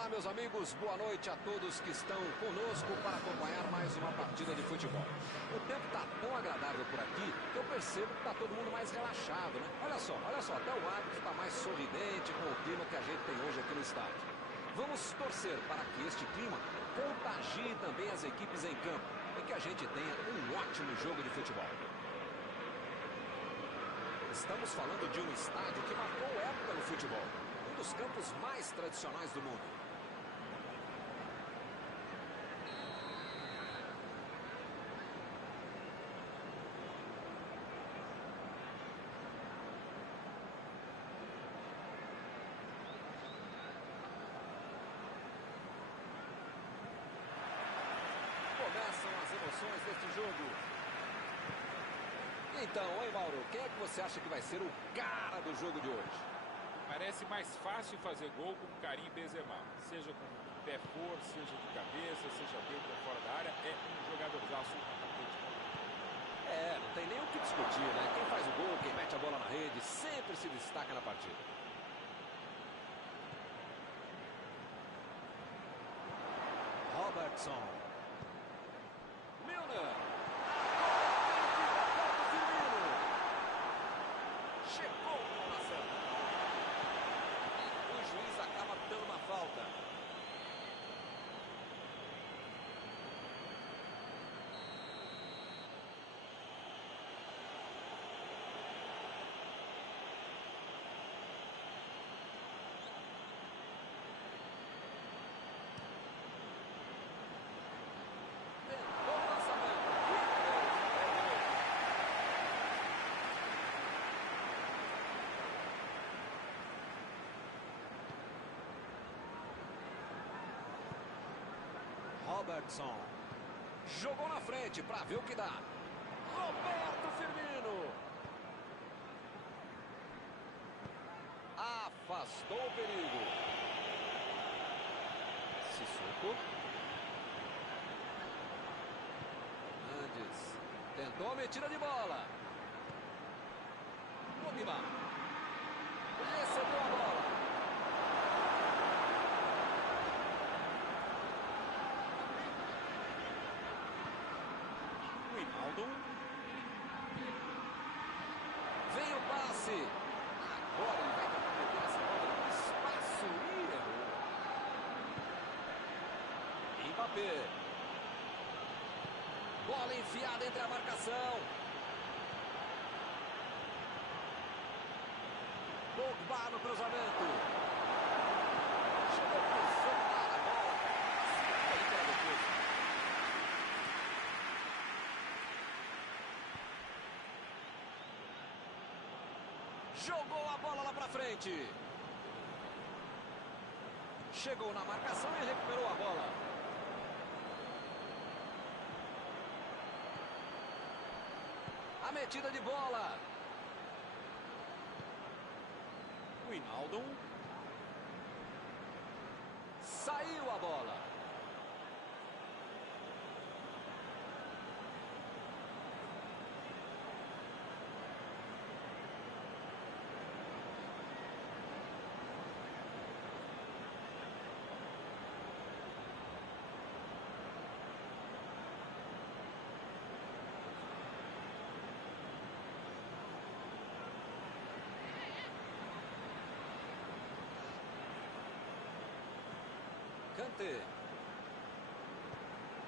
Olá, meus amigos, boa noite a todos que estão conosco para acompanhar mais uma partida de futebol. O tempo está tão agradável por aqui que eu percebo que está todo mundo mais relaxado, né? Olha só, até o árbitro está mais sorridente com o clima que a gente tem hoje aqui no estádio. Vamos torcer para que este clima contagie também as equipes em campo e que a gente tenha um ótimo jogo de futebol. Estamos falando de um estádio que marcou época no futebol. Um dos campos mais tradicionais do mundo. Começam as emoções deste jogo. Então, hein, Mauro? Quem é que você acha que vai ser o cara do jogo de hoje? Parece mais fácil fazer gol com Karim Benzema. Seja com o pé forte, seja de cabeça, seja dentro ou fora da área, é um jogadorzaço no tapete. Não tem nem o que discutir, né? Quem faz o gol, quem mete a bola na rede, sempre se destaca na partida. Robertson. Milner. Falta. Tentou o lançamento. Robertson. Jogou na frente para ver o que dá. Roberto Firmino. Afastou o perigo. Sissoko. Fernandes. Tentou a metida de bola. Pogba. Recebeu a bola. Vem o passe. Agora ele vai tentar meter essa bola no espaço e errou. Mbappé. Bola enfiada entre a marcação. Pogba no cruzamento. Chegou por soltar a bola. Aí pela defesa. Jogou a bola lá pra frente. Chegou na marcação e recuperou a bola. A metida de bola. Wijnaldum. Saiu a bola.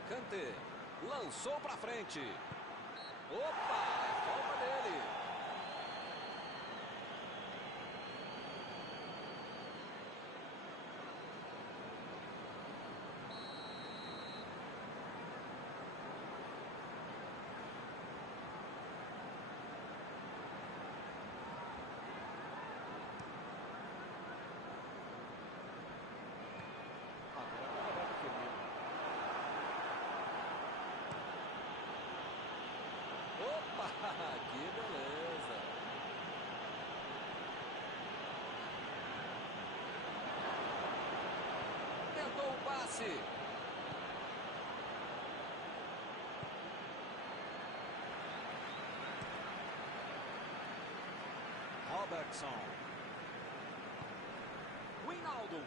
Kanté. Lançou pra frente. Opa! É falta dele. Opa, que beleza. Tentou o passe. Robertson. Wijnaldum.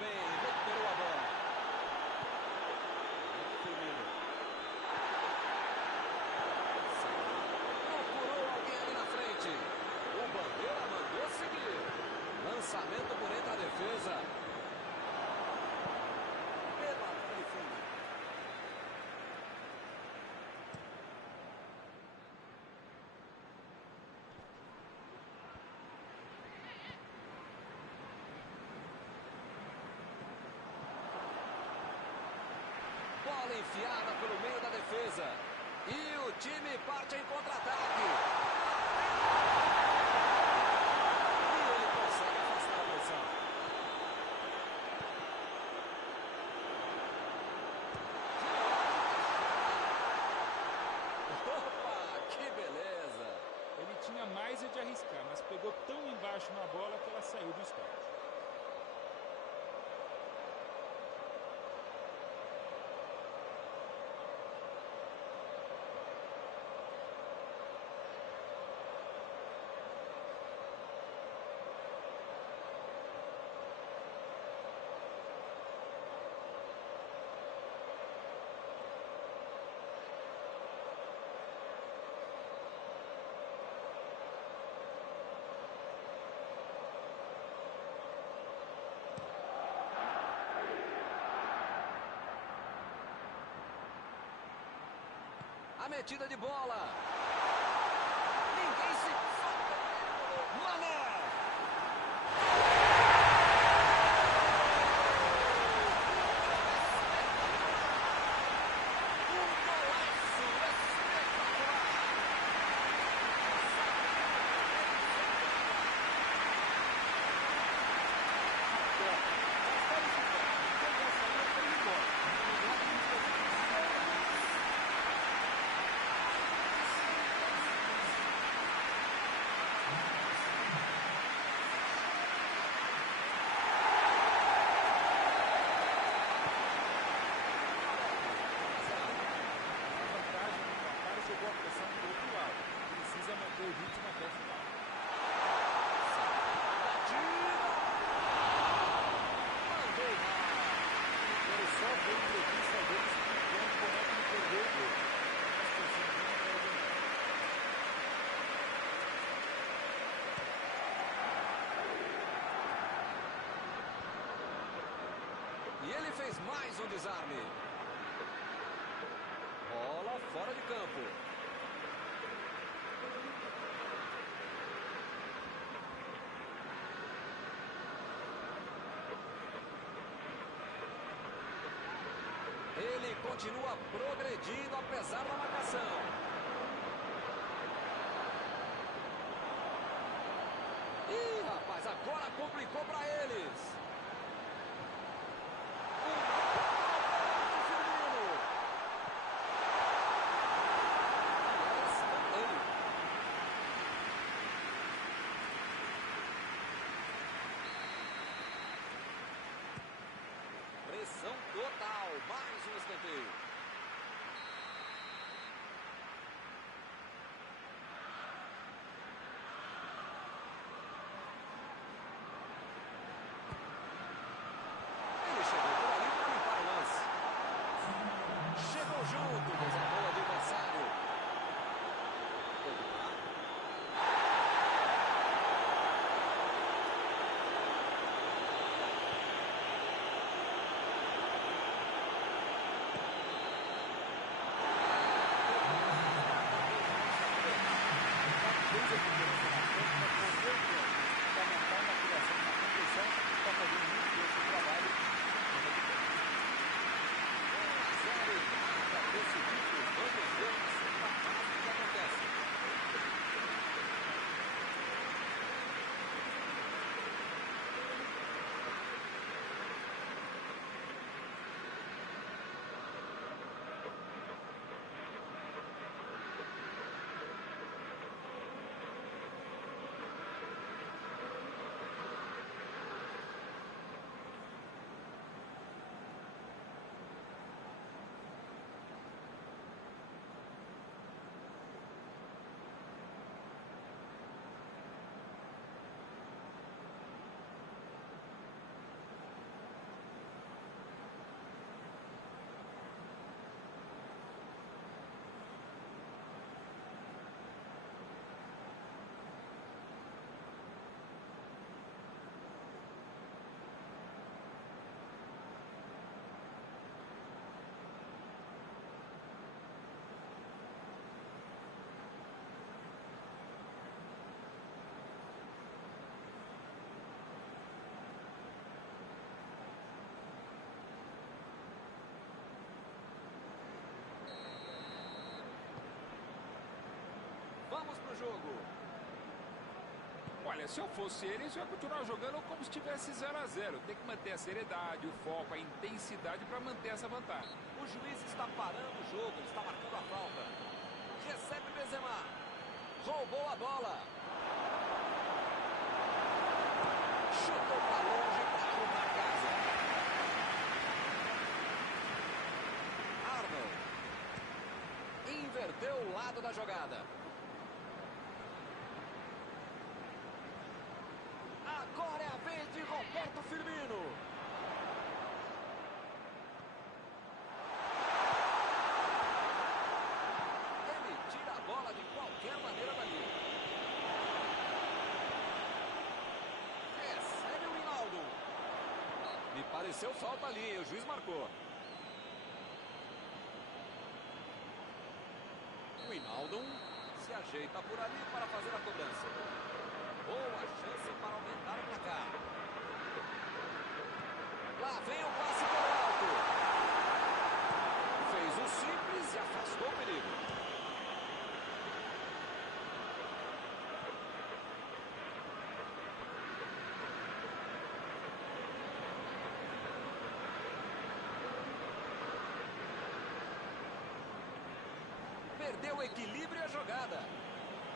bem, recuperou a bola. Firmino. Procurou alguém ali na frente. O Bandeira mandou seguir. Lançamento por entre a defesa. Pela linha de fundo. Bola enfiada pelo meio da defesa. E o time parte em contra-ataque. E ele consegue afastar a pressão. Opa, que beleza. Ele tinha mais de arriscar, mas pegou tão embaixo na bola que ela saiu do estádio. A metida de bola. Ninguém se... Mané! Um golaço espetacular! O ritmo até o final. Mandou mal. Quero só ver a entrevista dele explicando como é que ele perdeu o gol. E ele fez mais um desarme. Bola fora de campo. Ele continua progredindo apesar da marcação. Ih, rapaz, agora complicou para eles. Pressão total, mais um escanteio. jogo. Olha, se eu fosse eles, eu ia continuar jogando como se estivesse 0 a 0. Tem que manter a seriedade, o foco, a intensidade para manter essa vantagem. O juiz está parando o jogo, ele está marcando a falta. Recebe Benzema. Roubou a bola. Chutou para longe para arrumar a casa. Arnold. Inverteu o lado da jogada. Agora é a vez de Roberto Firmino. Ele tira a bola de qualquer maneira dali. Recebe o Wijnaldum. Me pareceu falta ali, o juiz marcou. O Wijnaldum se ajeita por ali para fazer a cobrança. Boa chance para aumentar o placar. Lá vem o passe pelo alto. Fez o simples e afastou o perigo. Perdeu o equilíbrio e a jogada.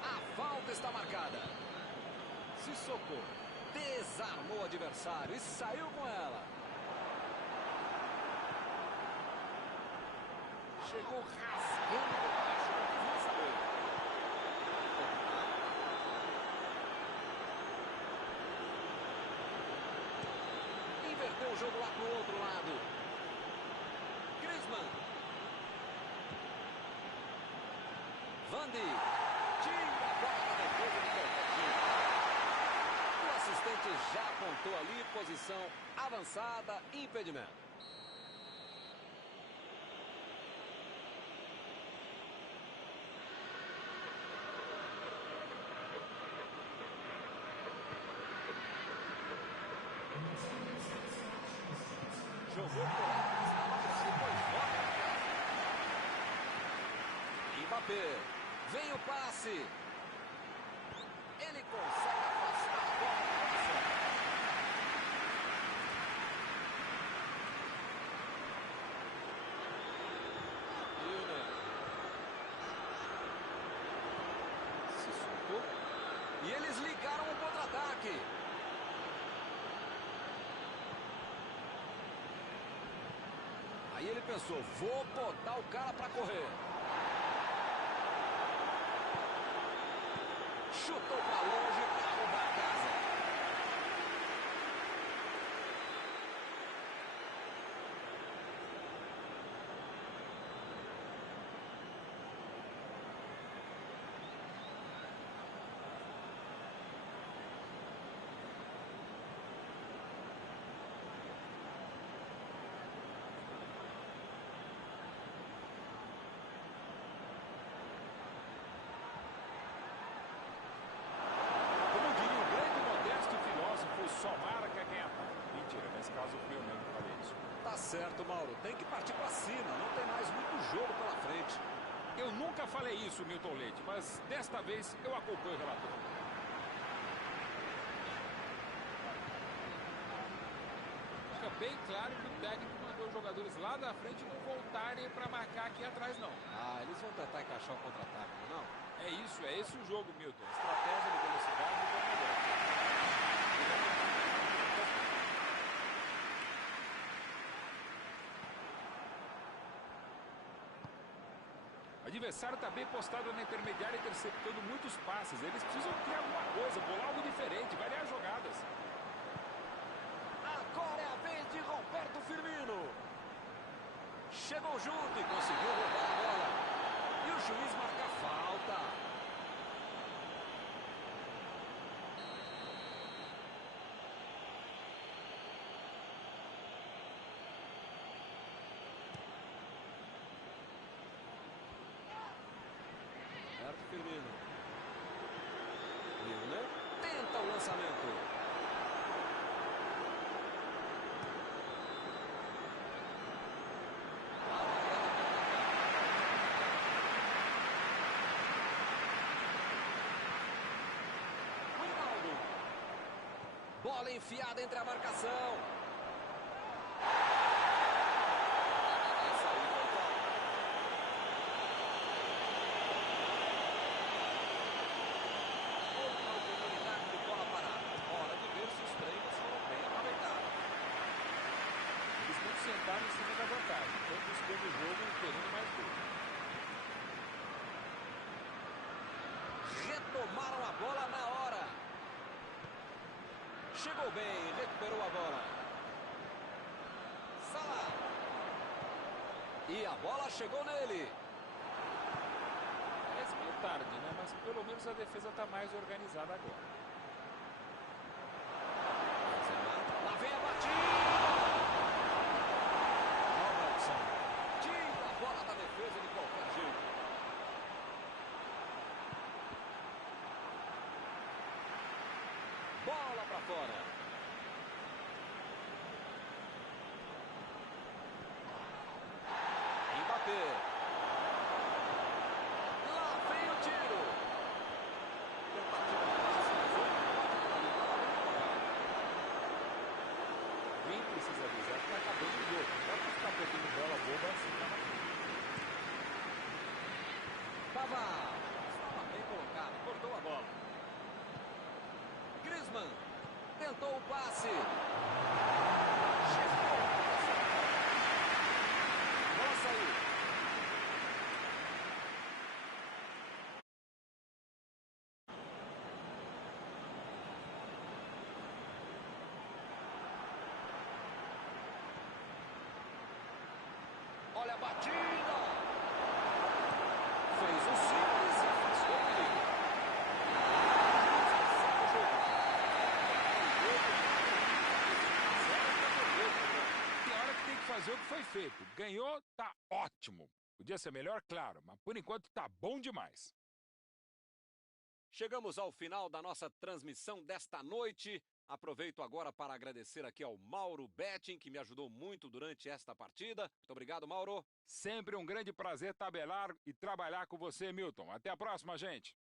A falta está marcada. Sissoko desarmou o adversário e saiu com ela. Chegou rasgando por baixo, não quis nem saber. Inverteu o jogo lá pro outro lado. Griezmann. Van Dijk. Tira a bola da defesa de qualquer jeito. O assistente já apontou ali, posição avançada, impedimento. Jogou por lá, estava e foi fora. Mbappé, vem o passe. Ele consegue afastar a bola do coração. Milner. Sissoko. E eles ligaram o contra-ataque. Aí ele pensou, vou botar o cara para correr. Chutou para longe para arrumar a casa. Só marca quem ataca. Mentira, nesse caso fui eu mesmo que falei isso. Tá certo, Mauro. Tem que partir pra cima. Não tem mais muito jogo pela frente. Eu nunca falei isso, Milton Leite, mas desta vez eu acompanho o relator. Fica bem claro que o técnico mandou os jogadores lá da frente não voltarem para marcar aqui atrás, não. Ah, eles vão tentar encaixar o contra-ataque, não? É isso, é esse o jogo, Milton. Estratégia de velocidade e corredor. O adversário está bem postado na intermediária, interceptando muitos passes. Eles precisam criar alguma coisa, bolar algo diferente, variar jogadas. Agora é a vez de Roberto Firmino. Chegou junto e conseguiu roubar a bola. E o juiz marca a falta. Firmino. Milner tenta o lançamento. Bola enfiada entre a marcação. Essa aí foi falta. Outra oportunidade de bola parada. Hora de ver se os treinos foram bem aproveitados. Eles não sentaram em cima da vantagem. Estão buscando o jogo e querendo mais gols. Retomaram a bola na hora. Chegou bem, recuperou a bola. Salah. E a bola chegou nele. Parece meio tarde, né? Mas pelo menos a defesa está mais organizada agora. Lá vem a batida. Robertson. Tira a bola da defesa de qualquer jeito. Bola para fora. Mbappé. Lá vem o tiro. Tentativa de passe, mas ele pode Quem precisa avisar que está acabando o jogo. Não dá para ficar perdendo bola boba assim lá na frente. Pavard. Estava bem colocado, cortou a bola. Griezmann. Tentou o passe. Chegou. Bola saiu. Olha a batida. Fez o simples e afastou o perigo. Tem hora que tem que fazer o que foi feito. Ganhou, tá ótimo. Podia ser melhor, claro, mas por enquanto tá bom demais. Chegamos ao final da nossa transmissão desta noite. Aproveito agora para agradecer aqui ao Mauro Betting, que me ajudou muito durante esta partida. Muito obrigado, Mauro. Sempre um grande prazer tabelar e trabalhar com você, Milton. Até a próxima, gente.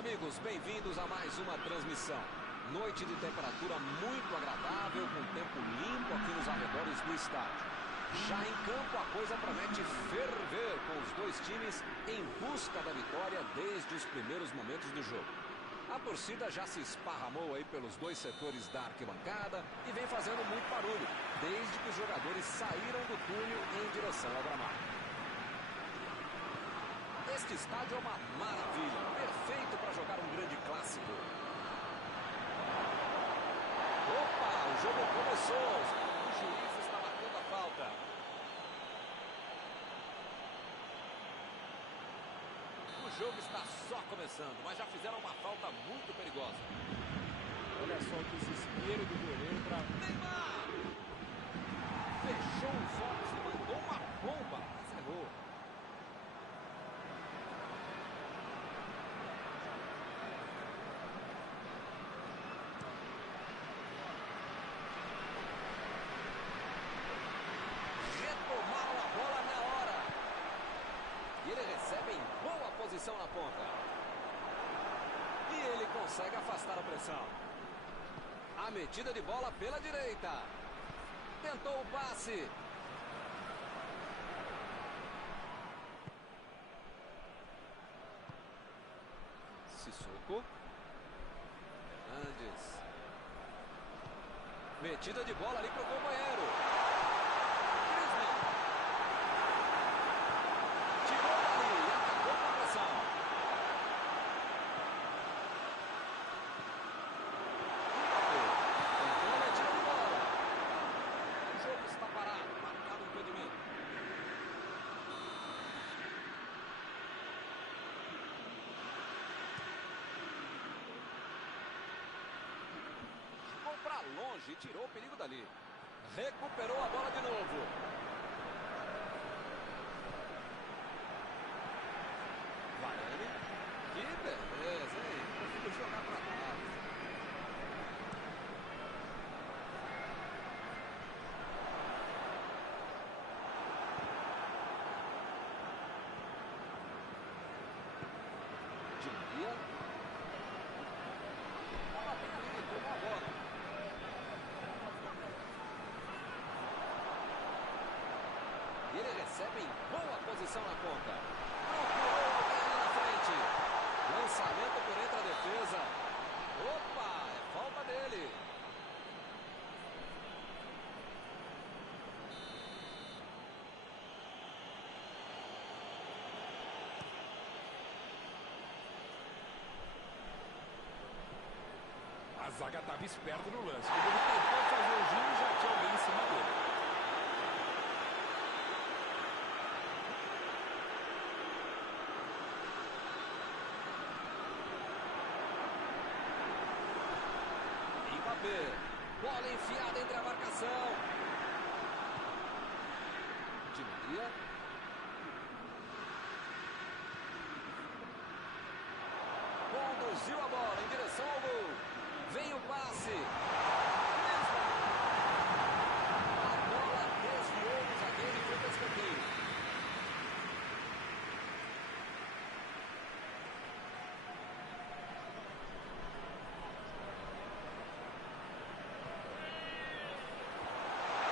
amigos, bem-vindos a mais uma transmissão. Noite de temperatura muito agradável, com tempo limpo aqui nos arredores do estádio. Já em campo a coisa promete ferver, com os dois times em busca da vitória desde os primeiros momentos do jogo. A torcida já se esparramou aí pelos dois setores da arquibancada e vem fazendo muito barulho, desde que os jogadores saíram do túnel em direção ao gramado. Este estádio é uma maravilha, perfeito para jogar um grande clássico. Opa, o jogo começou, o juiz está marcando a falta. O jogo está só começando, mas já fizeram uma falta muito perigosa. Olha só o desespero do goleiro para Neymar! Fechou os olhos e mandou uma bomba, mas errou. Retomaram a bola na hora. E ele recebe em boa posição na ponta. E ele consegue afastar a pressão. A metida de bola pela direita. Tentou o passe. Sissoko. Fernandes. Metida de bola ali para o companheiro. Griezmann. Tirou ali e acabou com a pressão. Tentou a metida de bola. O jogo está parado. Marcado o impedimento. Jogou para longe e tirou o perigo dali. Recuperou a bola de novo. Varane. Que beleza, hein? Prefiro jogar para trás. Di Maria. Estava bem ali, tomou a bola. E ele recebe em boa posição na ponta. Procurou alguém ali na frente. Lançamento por entre a defesa. Opa, é falta dele. a zaga estava esperta no lance. Quando ele tentou fazer o giro, já tinha alguém em cima dele. Mbappé. Bola enfiada entre a marcação. Di Maria. Conduziu a bola em direção ao gol. Vem o passe. A bola desviou do zagueiro e foi para o escanteio.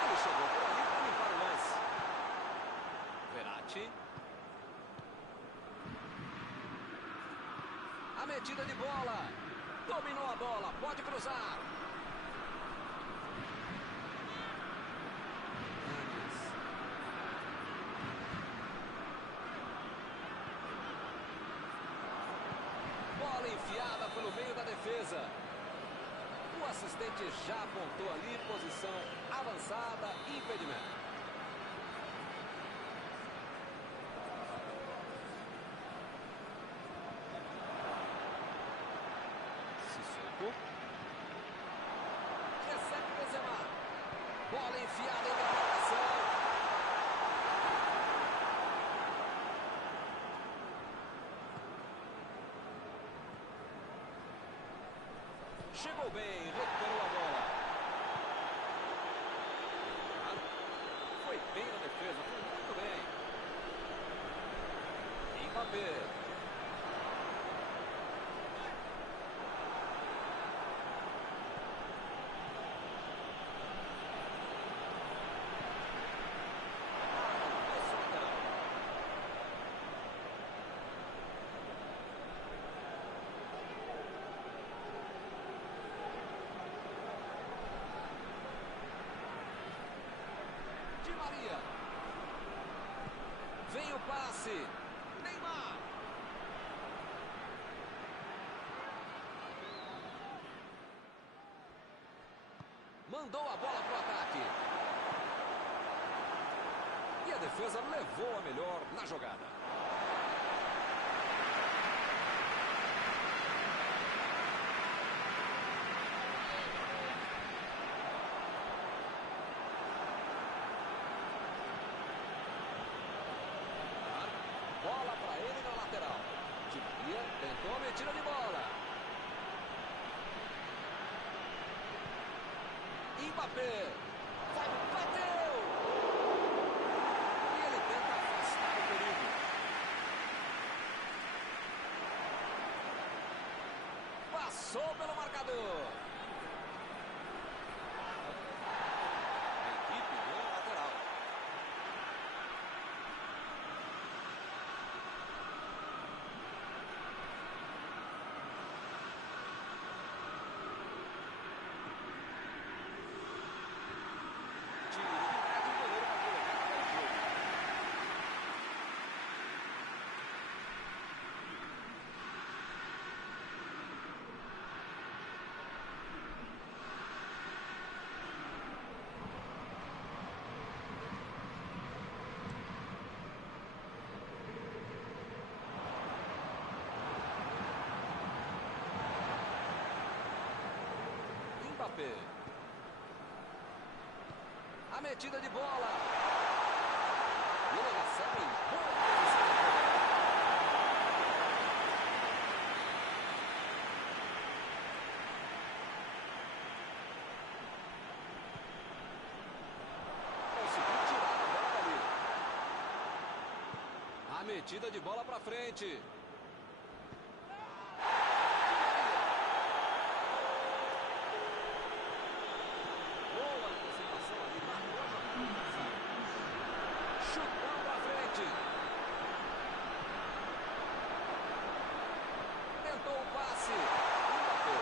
Ele chegou por ali para limpar o lance. Verratti. A metida de bola. Dominou a bola. Pode cruzar. Fernandes. Bola enfiada pelo meio da defesa. O assistente já apontou ali. Posição avançada. Impedimento. Sissoko. Recebe Benzema. Bola enfiada entre a marcação. Chegou bem, recuperou a bola. Foi bem na defesa, foi muito bem. Mbappé. Maria. Vem o passe. Neymar. Mandou a bola para o ataque. E a defesa levou a melhor na jogada. Bola para ele na lateral. Di Maria tentou a metida de bola. Mbappé. Bateu. E ele tenta afastar o perigo. Passou pelo marcador. A equipe ganha lateral. Mbappé. A metida de bola. E ele recebe em boa posição. Conseguiu tirar a bola dali. A metida de bola para frente. Chutão pra frente. Tentou o passe. Mbappé.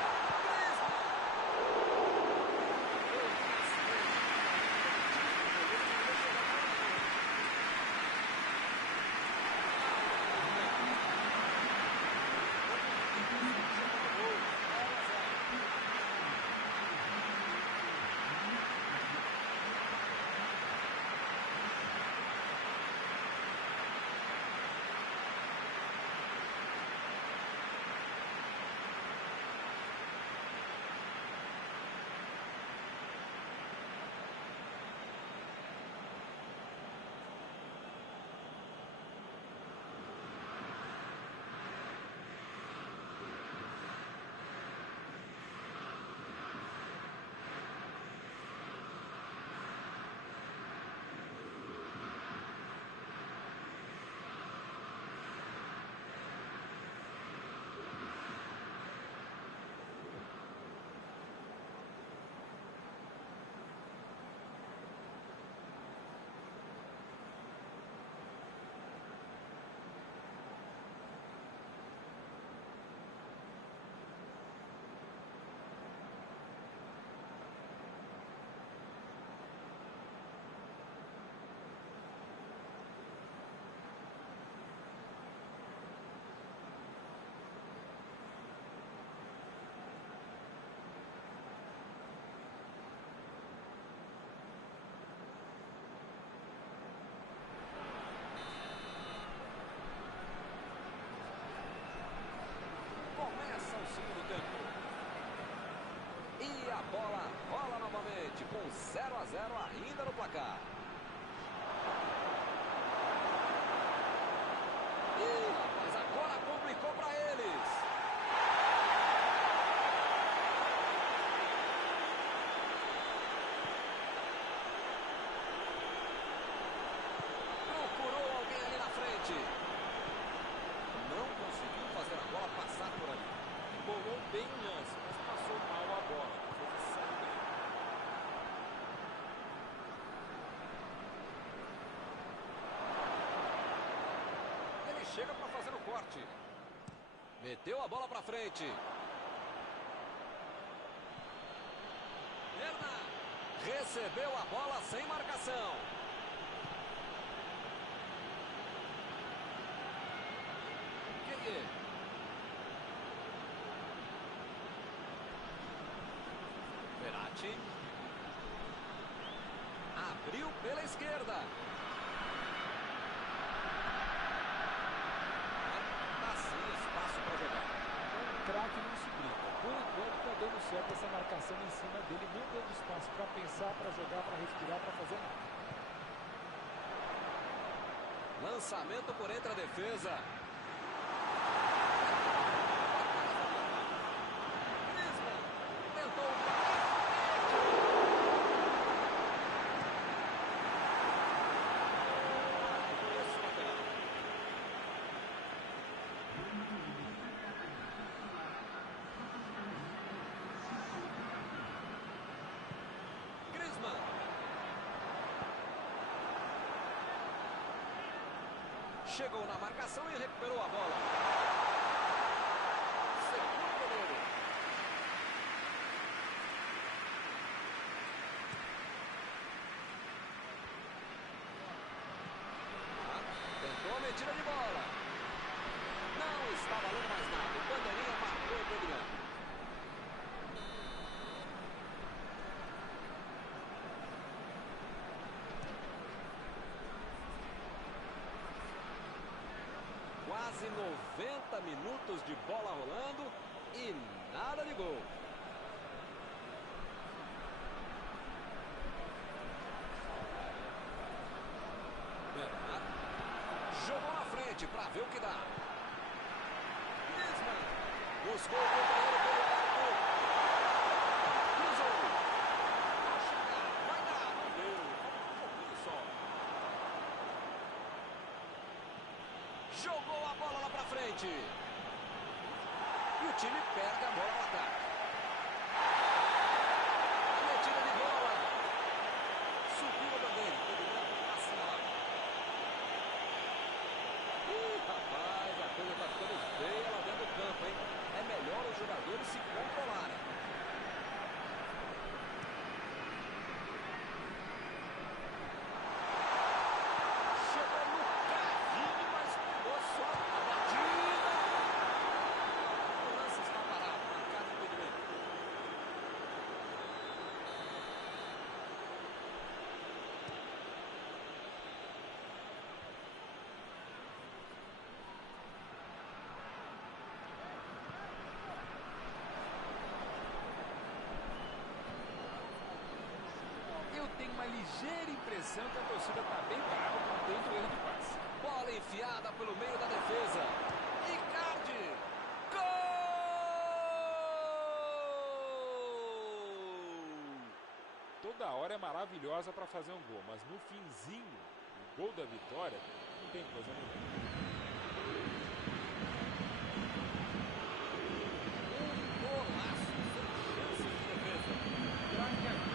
bola rola novamente com 0 a 0 ainda no placar. Ih, rapaz, agora complicou para eles. Procurou alguém ali na frente. Não conseguiu fazer a bola passar por ali. Bolou bem o lance, mas passou mal a bola. Ele chega para fazer o corte. Meteu a bola para frente. Hernan recebeu a bola sem marcação. Pela esquerda. Dá sim espaço para jogar. Um craque não se brinca. Por enquanto está dando certo essa marcação em cima dele, não dando espaço para pensar, para jogar, para respirar, para fazer nada. Lançamento por entre a defesa. Griezmann tentou o Griezmann. Chegou na marcação e recuperou a bola. Segundo goleiro. Tentou a metida de bola. Não está valendo mais nada. O bandeirinha marcou o impedimento. Quase 90 minutos de bola rolando e nada de gol. Bernardo jogou na frente para ver o que dá. Griezmann buscou o companheiro pelo alto. Cruzou. Vai chegar, vai dar. Não deu. Um pouquinho só. Jogou a bola lá pra frente. E o time perde a bola ao ataque. A metida de bola. Subiu a bandeira. Assinalado. Rapaz, a coisa tá ficando feia lá dentro do campo, hein? É melhor os jogadores se controlarem. Tem uma ligeira impressão que a torcida está bem brava com tanto erro de passe. Bola enfiada pelo meio da defesa. Icardi. Gol! Toda hora é maravilhosa para fazer um gol, mas no finzinho, o gol da vitória, não tem coisa melhor. Golaço, sem chance de defesa. Craque aqui,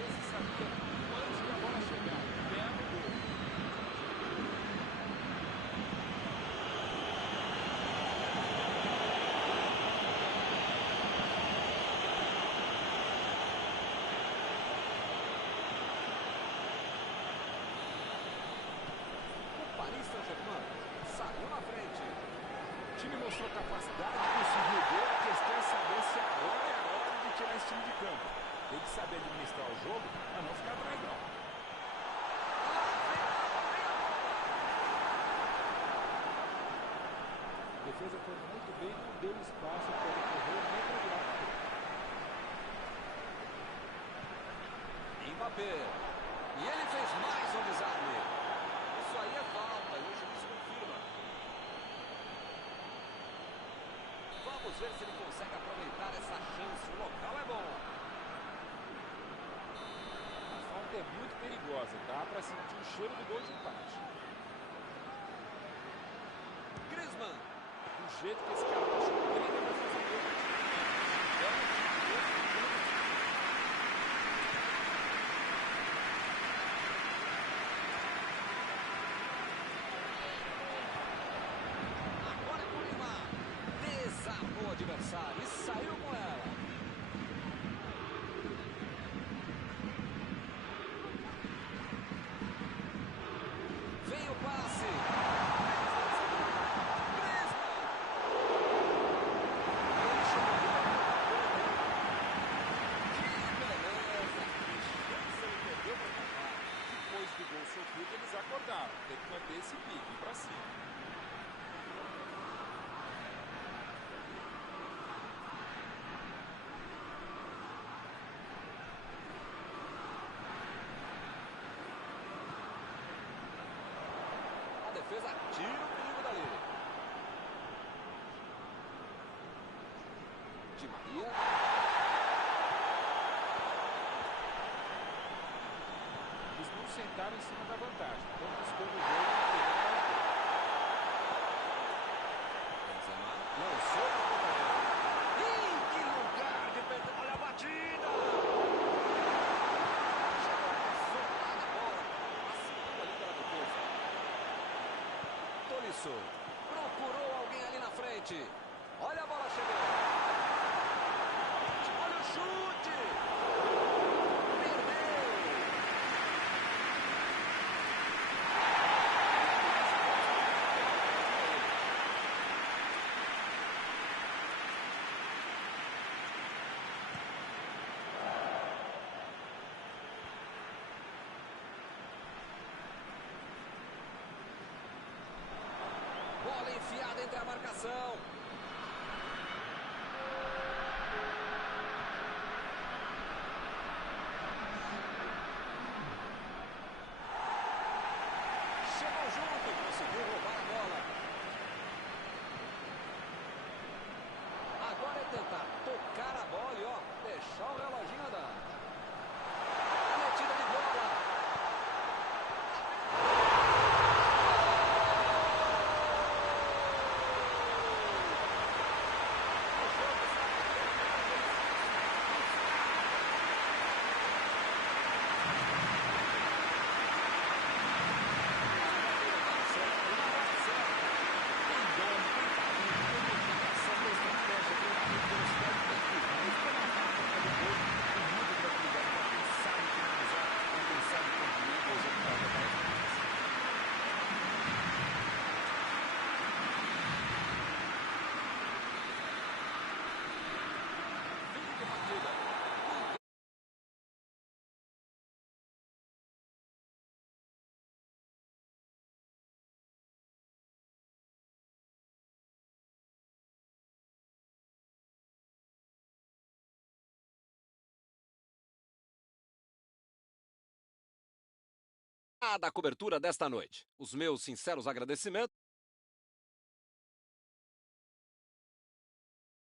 esse sabia antes que a bola chegar. Ganhava o gol. O Paris Saint-Germain saiu na frente. O time mostrou capacidade de conseguir o gol. A questão é saber se agora é a hora de tirar esse time de campo. Tem que saber administrar o jogo para não ficar atrás, não. A defesa foi muito bem, não deu espaço para ele correr nem para virar o jogo. Mbappé. E ele fez mais um desarme. Isso aí é falta e o juiz confirma. Vamos ver se ele consegue aproveitar essa chance. O local é bom. A falta é muito perigosa, dá para sentir o cheiro do gol de empate. Griezmann. Do jeito que esse cara tá chutando, ele vai fazer gol. Agora é com o Neymar. Desarmou o adversário e saiu com ela. Vem o passe. Griezmann. sofrido, eles acordaram. Tem que manter esse pique para cima. A defesa tira o perigo dali. Di Maria. Eles não sentaram em cima da vantagem. Estão buscando o jogo e querendo mais gol. Benzema lançou para o companheiro. Ih, que lugar de perder. Olha a batida! Chegou a soltar a bola. Passando ali pela defesa. Tolisso procurou alguém ali na frente. Olha a bola chegando. Olha o chute. Perdeu. Bola enfiada entre a marcação. Chegou junto, conseguiu roubar a bola. Agora é tentar tocar a bola e, ó, deixar o reloginho andar. Metida de bola. Da cobertura desta noite. Os meus sinceros agradecimentos.